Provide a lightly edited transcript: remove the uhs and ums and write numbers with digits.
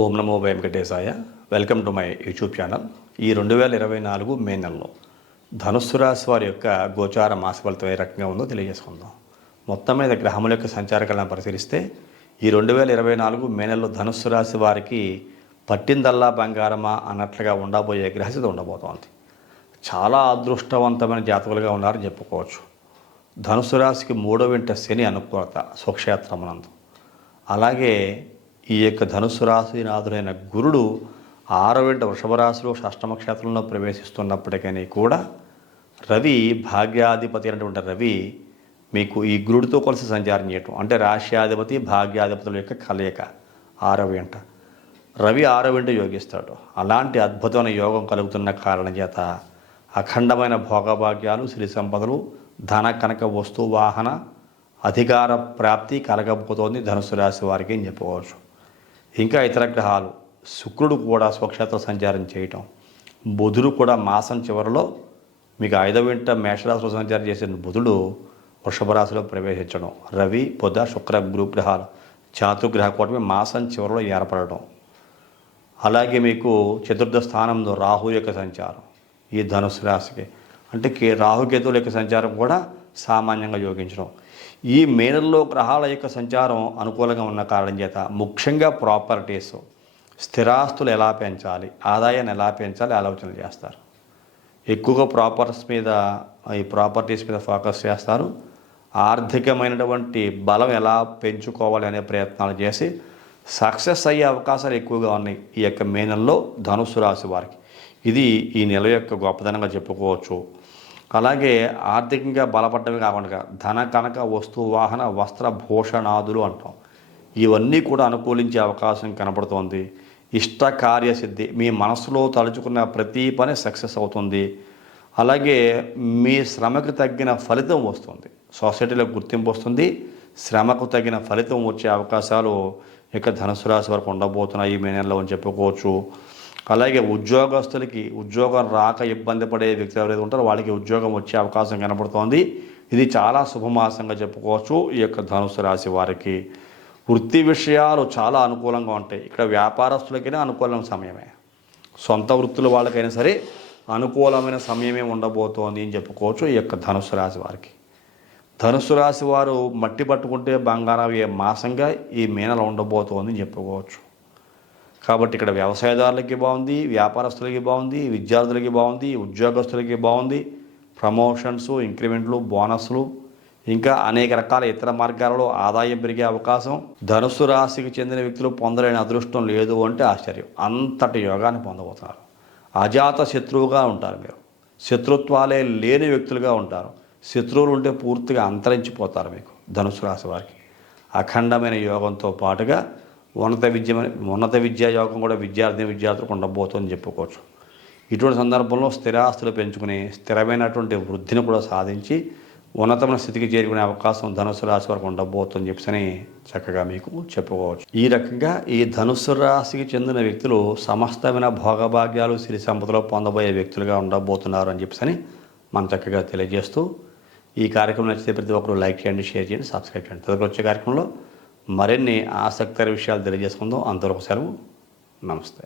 Om Namo Venkatesaya. Welcome to my YouTube channel. ఈ 2024 మే నెలలో ధనుస్సు రాశి వారి యొక్క గోచార మాస ఫలితం ఏ రకంగా ఉందో తెలియజేసుకుందాం. మొత్తం మీద గ్రహముల యొక్క సంచారకాలను పరిశీలిస్తే ఈ 2024 మే నెలలో ధనుస్సు రాశి వారికి పట్టిందల్లా బంగారమా అన్నట్లుగా ఉండబోయే గ్రహస్థితి ఉండబోతోంది. చాలా అదృష్టవంతమైన జాతకులుగా ఉన్నారని చెప్పుకోవచ్చు. ధనుస్సు రాశికి 3వ ఇంట శని అనుకూలత స్వక్షేత్రమునందు. అలాగే ఈ యొక్క ధనుస్సు రాశినాథుడైన గురుడు 6వ ఇంట వృషభ రాశిలో షష్టమ క్షేత్రంలో ప్రవేశిస్తున్నప్పటికీ కూడా రవి భాగ్యాధిపతి అయినటువంటి రవి మీకు ఈ గురుడితో కలిసి సంచారం చేయటం అంటే రాశ్యాధిపతి భాగ్యాధిపతుల యొక్క కలయిక 6వ ఇంట రవి 6వ ఇంట యోగిస్తాడు. అలాంటి అద్భుతమైన యోగం కలుగుతున్న కారణం చేత అఖండమైన భోగభాగ్యాలు, శ్రీ సంపదలు, ధన కనక వస్తు వాహన అధికార ప్రాప్తి కలగబోతోంది ధనుసు రాశి వారికి అని చెప్పుకోవచ్చు. ఇంకా ఇతర గ్రహాలు శుక్రుడు కూడా స్వక్షేత్ర సంచారం చేయటం, బుధుడు కూడా మాసం చివరిలో మీకు 5వ ఇంట మేషరాశిలో సంచారం చేసిన బుధుడు వృషభ రాశిలో ప్రవేశించడం, రవి బుధ శుక్ర గురు గ్రహాలు చాతుర్గ్రహ కూటమి మాసం చివరిలో ఏర్పడటం, అలాగే మీకు చతుర్థ స్థానంలో రాహు యొక్క సంచారం ఈ ధనుసు రాశికి అంటే రాహుకేతువుల యొక్క సంచారం కూడా సామాన్యంగా యోగించడం. ఈ మే నెలలో గ్రహాల యొక్క సంచారం అనుకూలంగా ఉన్న కారణం చేత ముఖ్యంగా ప్రాపర్టీస్, స్థిరాస్తులు ఎలా పెంచాలి, ఆదాయాన్ని ఎలా పెంచాలి ఆలోచనలు చేస్తారు. ఎక్కువగా ప్రాపర్టీస్ మీద ఫోకస్ చేస్తారు. ఆర్థికమైనటువంటి బలం ఎలా పెంచుకోవాలి అనే ప్రయత్నాలు చేసి సక్సెస్ అయ్యే అవకాశాలు ఎక్కువగా ఉన్నాయి ఈ యొక్క మే నెలలో ధనుస్సు రాశి వారికి. ఇది ఈ నెల యొక్క గొప్పదనంగా చెప్పుకోవచ్చు. అలాగే ఆర్థికంగా బలపడమే కాకుండా ధన కనక వస్తు వాహన వస్త్ర భూషణాదులు అంటాం, ఇవన్నీ కూడా అనుకూలించే అవకాశం కనపడుతోంది. ఇష్ట కార్యసిద్ధి, మీ మనసులో తలుచుకున్న ప్రతి పని సక్సెస్ అవుతుంది. అలాగే మీ శ్రమకు తగ్గిన ఫలితం వస్తుంది, సొసైటీలో గుర్తింపు వస్తుంది, శ్రమకు తగిన ఫలితం వచ్చే అవకాశాలు ఇక ధనుసు రాశి వరకు ఉండబోతున్నాయి ఈ మే నెలలో అని చెప్పుకోవచ్చు. అలాగే ఉద్యోగస్తులకి ఉద్యోగం రాక ఇబ్బంది పడే వ్యక్తులు ఎవరైతే ఉంటారో వాళ్ళకి ఉద్యోగం వచ్చే అవకాశం కనపడుతోంది. ఇది చాలా శుభమాసంగా చెప్పుకోవచ్చు ఈ యొక్క ధనుసు రాశి వారికి. వృత్తి విషయాలు చాలా అనుకూలంగా ఉంటాయి. ఇక్కడ వ్యాపారస్తులకైనా అనుకూలమైన సమయమే, సొంత వృత్తుల వాళ్ళకైనా సరే అనుకూలమైన సమయమే ఉండబోతోంది అని చెప్పుకోవచ్చు ఈ యొక్క ధనుసు రాశి వారికి. ధనుసు రాశి వారు మట్టి పట్టుకుంటే బంగారం అయ్యే మాసంగా ఈ మే నెల ఉండబోతోంది అని చెప్పుకోవచ్చు. కాబట్టి ఇక్కడ వ్యవసాయదారులకి బాగుంది, వ్యాపారస్తులకి బాగుంది, విద్యార్థులకి బాగుంది, ఉద్యోగస్తులకి బాగుంది. ప్రమోషన్స్, ఇంక్రిమెంట్లు, బోనస్లు ఇంకా అనేక రకాల ఇతర మార్గాలలో ఆదాయం పెరిగే అవకాశం ధనుసు రాశికి చెందిన వ్యక్తులు పొందలేని అదృష్టం లేదు అంటే ఆశ్చర్యం. అంతటి యోగాన్ని పొందబోతున్నారు. అజాత శత్రువుగా ఉంటారు, మీరు శత్రుత్వాలే లేని వ్యక్తులుగా ఉంటారు. శత్రువులు ఉంటే పూర్తిగా అంతరించిపోతారు మీకు ధనుసు రాశి వారికి. అఖండమైన యోగంతో పాటుగా ఉన్నత విద్యా యోగం కూడా విద్యార్థులకు ఉండబోతుందని చెప్పుకోవచ్చు. ఇటువంటి సందర్భంలో స్థిరాస్తులు పెంచుకుని స్థిరమైనటువంటి వృద్ధిని కూడా సాధించి ఉన్నతమైన స్థితికి చేరుకునే అవకాశం ధనుసు రాశి వరకు ఉండబోతుందని చెప్పని చక్కగా మీకు చెప్పుకోవచ్చు. ఈ రకంగా ఈ ధనుసు రాశికి చెందిన వ్యక్తులు సమస్తమైన భోగభాగ్యాలు, సిరి సంపదలు పొందబోయే వ్యక్తులుగా ఉండబోతున్నారు అని చెప్పని మనం చక్కగా తెలియజేస్తూ ఈ కార్యక్రమం నచ్చితే ప్రతి ఒక్కరు లైక్ చేయండి, షేర్ చేయండి, సబ్స్క్రైబ్ చేయండి. తదుపరి వచ్చే కార్యక్రమంలో మరిన్ని ఆసక్తికర విషయాలు తెలియజేసుకుందాం. అంతవరకు సెలవు. నమస్తే.